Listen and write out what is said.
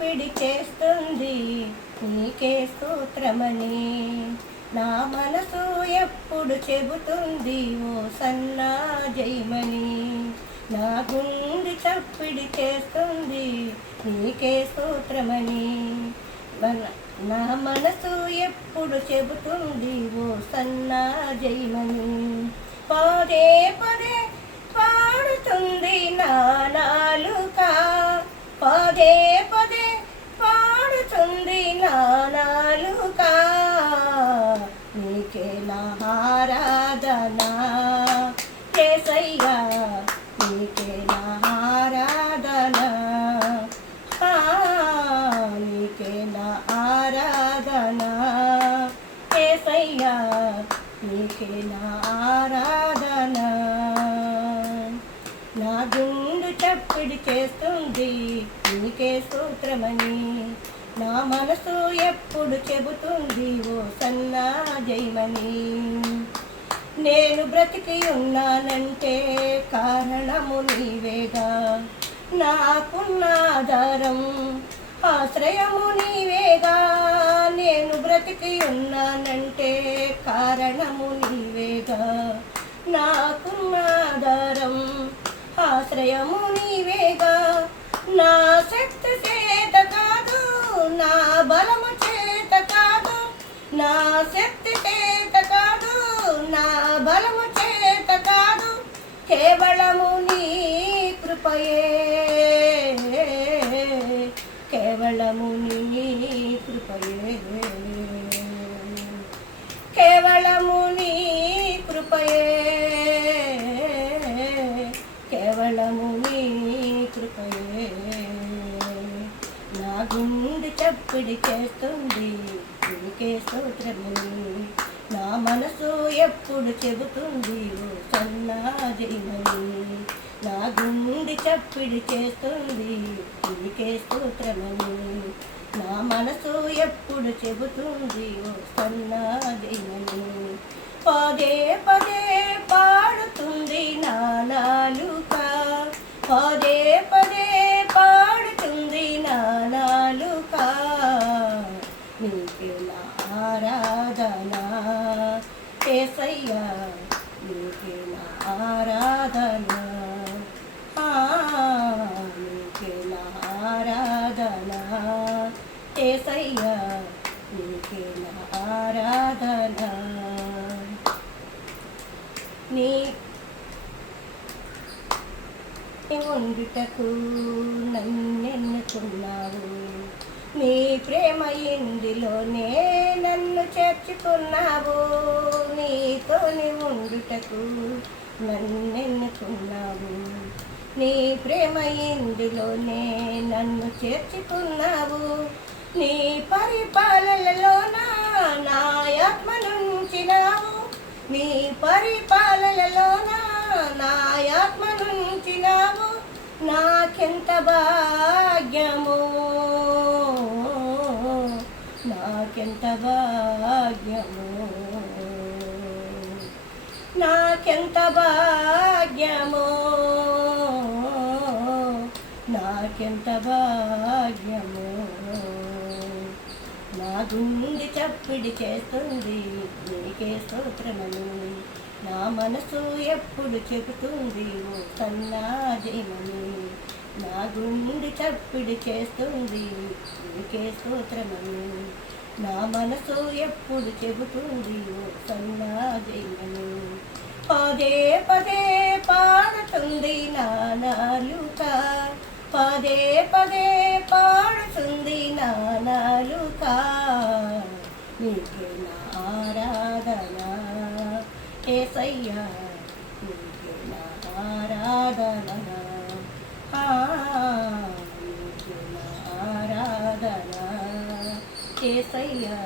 చప్పిడి చేస్తుంది నీకే స్తోత్రమని. నా మనసు ఎప్పుడు చెబుతుంది ఓ సన్నా జయమని. నా గుండె చప్పిడి చేస్తుంది నీకే స్తోత్రమని. నా మనసు ఎప్పుడు చెబుతుంది ఓ సన్నా జయమని. పదే పదే పాడుతుంది నా నాలుక, పదే పదే పాడుతుంది నా నాలుక. నీకే నా ఆరాధన యేసయ్యా, నీకే నా ఆరాధన, నీకే నా ఆరాధన యేసయ్యా, నీకే నా ఆరాధన. నా గుండె చప్పిడి చేస్తుంది నీకే స్తోత్రమని. నా మనసు ఎప్పుడు చెబుతుంది ఓ సన్నా జయమని. నేను బ్రతికి ఉన్నానంటే కారణము నీవేగా, నాకున్న ఆధారం ఆశ్రయము నీవేగా. నేను బ్రతికి ఉన్నానంటే కారణము నీవేగా, నాకున్న ఆధారం ఆశ్రయము నీవేగా. నా శక్తి చేత కాదు, నా బలము చేత కాదు, నా శక్తి చేత కాదు, నా బలము చేత కాదు, కేవలము నీ కృపయే, కేవలము నీ కృపయే, కేవలము నీ కృపయే, కేవలము నీ కృపయే. నా గుండె చప్పిడి చేస్తుంది నీకే స్తోత్రమని. నా మనసు ఎప్పుడు చెబుతుంది ఓ సన్నా జయమని. నా గుండె చప్పిడి చేస్తుంది నీకే స్తోత్రమని. నా మనసు ఎప్పుడు చెబుతుంది ఓ సన్నా జయమని. పదే పదే పాడుతుంది నా నాలుక, పదే పదే పాడుతుంది నా నాలుక. నీకే నా ఆరాధన యేసయ్యా, నీకే నా ఆరాధన, నీకే నా ఆరాధన యేసయ్యా, నీకే నా ఆరాధన. నీ ఉండుటకు నన్నెన్నుకున్నావు, నీ ప్రేమ ఇందులోనే నన్ను చేర్చుకున్నావు. నీతోని ఉండుటకు నన్నెన్నుకున్నావు, నీ ప్రేమ ఇందులోనే నన్ను చేర్చుకున్నావు. నీ పరిపాలనలోన నా ఆత్మనుంచినావు, నీ పరిపాలనలోన నా ఆత్మనుంచినావు. నాకెంత భాగ్యము, నాకెంత భాగ్యము, నాకెంత భాగ్యము, నాకెంత భాగ్యము. నా గుండె చప్పిడి చేస్తుంది నీకే స్తోత్రమని. నా మనసు ఎప్పుడు చెబుతుంది ఓ సన్నా జయమని. నా గుండె చప్పిడి చేస్తుంది నీకే స్తోత్రమని. నా మనసు ఎప్పుడు చెబుతుంది ఓ సన్నా జయమని. పదే పదే పాడుతుంది నా నాలుక, పదే పదే పాడుతుంది నా నాలుక. నీకే నా ఆరాధన యేసయ్యా, నీకే నా ఆరాధన, నీకే నా ఆరాధన యేసయ్యా.